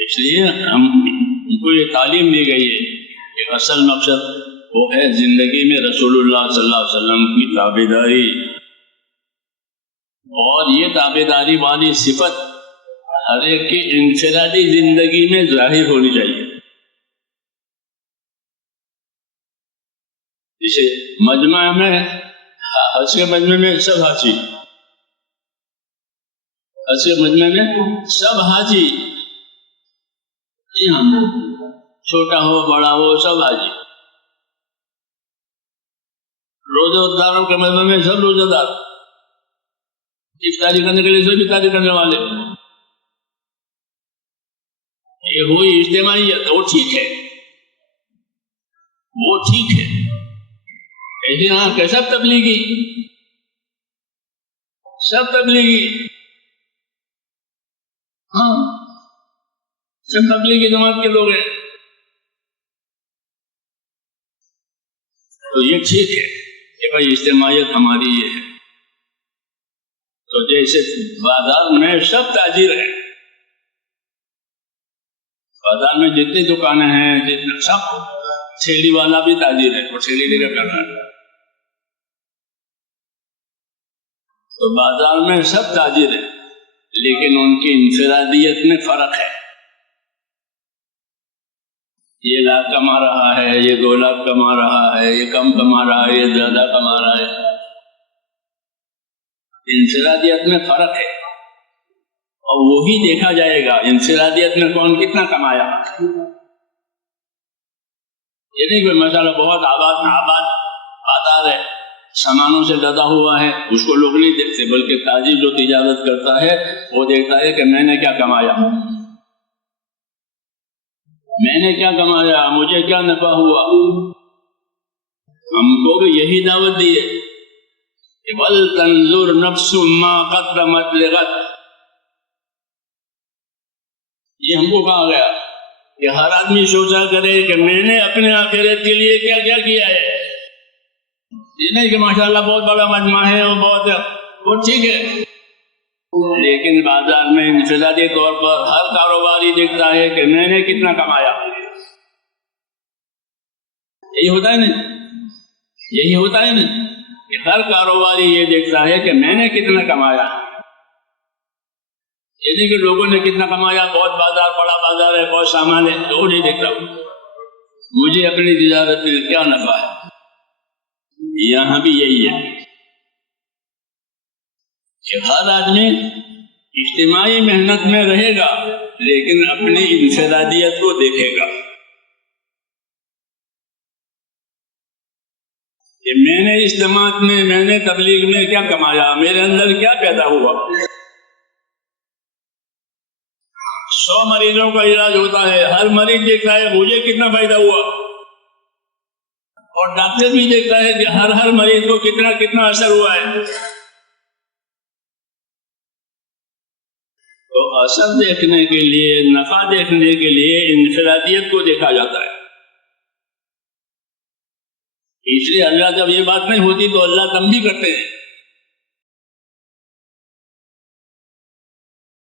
اس لیے ہم کو یہ تعلیم دی گئی ہے کہ اصل مقصد وہ ہے زندگی میں رسول اللہ صلی اللہ علیہ وسلم کی تابعداری، اور یہ تابعداری والی صفت ہر ایک کی انفرادی زندگی میں ظاہر ہونی چاہیے۔ جیسے مجمع میں حج کے مجمع میں سب حاجی، حج کے مجمع میں سب حاجی، چھوٹا ہو بڑا ہو سب حاجی۔ روزہ داروں کے مجمع میں سب روزہ دار، افطاری کرنے کے لیے سب افطاری کرنے والے۔ یہ ہوئی اجتماعیت، وہ ٹھیک ہے، وہ ٹھیک ہے۔ لیکن ہاں کہ سب تبلیغی، سب تبلیغی، ہاں سب تبلیغی جماعت کے لوگ ہیں، تو یہ ٹھیک ہے کہ بھائی اجتماعیت ہماری یہ ہے۔ تو جیسے بازار میں سب تاجر ہیں، بازار میں جتنی دکانیں ہیں جتنے سب، ٹھیلی والا بھی تاجر ہے، وہ ٹھیلی لے کر رہا ہے۔ تو بازار میں سب تاجر ہیں، لیکن ان کی انفرادیت میں فرق ہے۔ یہ لاکھ کما رہا ہے، یہ 2 لاکھ کما رہا ہے، یہ کم کما رہا ہے، یہ زیادہ کما رہا ہے۔ انفرادیت میں فرق ہے، اور وہی دیکھا جائے گا انفرادیت میں کون کتنا کمایا۔ یہ نہیں کوئی مسئلہ بہت آباد بازار ہے، سامانوں سے لدا ہوا ہے، اس کو لوگ نہیں دیکھتے، بلکہ تاجر جو تجارت کرتا ہے وہ دیکھتا ہے کہ میں نے کیا کمایا، میں نے کیا کمایا، مجھے کیا نفع ہوا۔ ہم کو بھی یہی دعوت دی ہے کہ وَلْتَنْظُرْ نَفْسٌ مَا قَدَّمَتْ لِغَدٍ، یہ ہم کو کہا گیا کہ ہر آدمی سوچا کرے کہ میں نے اپنے آخرت کے لیے کیا کیا کیا ہے۔ یہ نہیں کہ ماشاءاللہ بہت بڑا مجمع ہے، وہ ٹھیک ہے، لیکن بازار میں انفرادی طور پر ہر کاروباری دیکھتا ہے کہ میں نے کتنا کمایا۔ یہی ہوتا ہے نا، یہی ہوتا ہے نا کہ ہر کاروباری یہ دیکھتا ہے کہ میں نے کتنا کمایا۔ یہ نہیں کہ لوگوں نے کتنا کمایا، بہت بازار، بڑا بازار ہے، بہت سامان ہے، وہ نہیں دیکھتا، مجھے اپنی تجارت میں کیا نفع ہے۔ یہاں بھی یہی ہے کہ ہر آدمی اجتماعی محنت میں رہے گا، لیکن اپنی انفرادیت کو دیکھے گا کہ میں نے اس جماعت میں، میں نے تبلیغ میں کیا کمایا، میرے اندر کیا پیدا ہوا۔ 100 مریضوں کا علاج ہوتا ہے، ہر مریض دیکھتا ہے مجھے کتنا فائدہ ہوا، اور ڈاکٹر بھی دیکھتا ہے کہ ہر مریض کو کتنا کتنا اثر ہوا ہے۔ تو اثر دیکھنے کے لیے، نفع دیکھنے کے لیے انفرادیت کو دیکھا جاتا ہے۔ اس لیے اللہ جب یہ بات نہیں ہوتی تو اللہ تنبیہ کرتے ہیں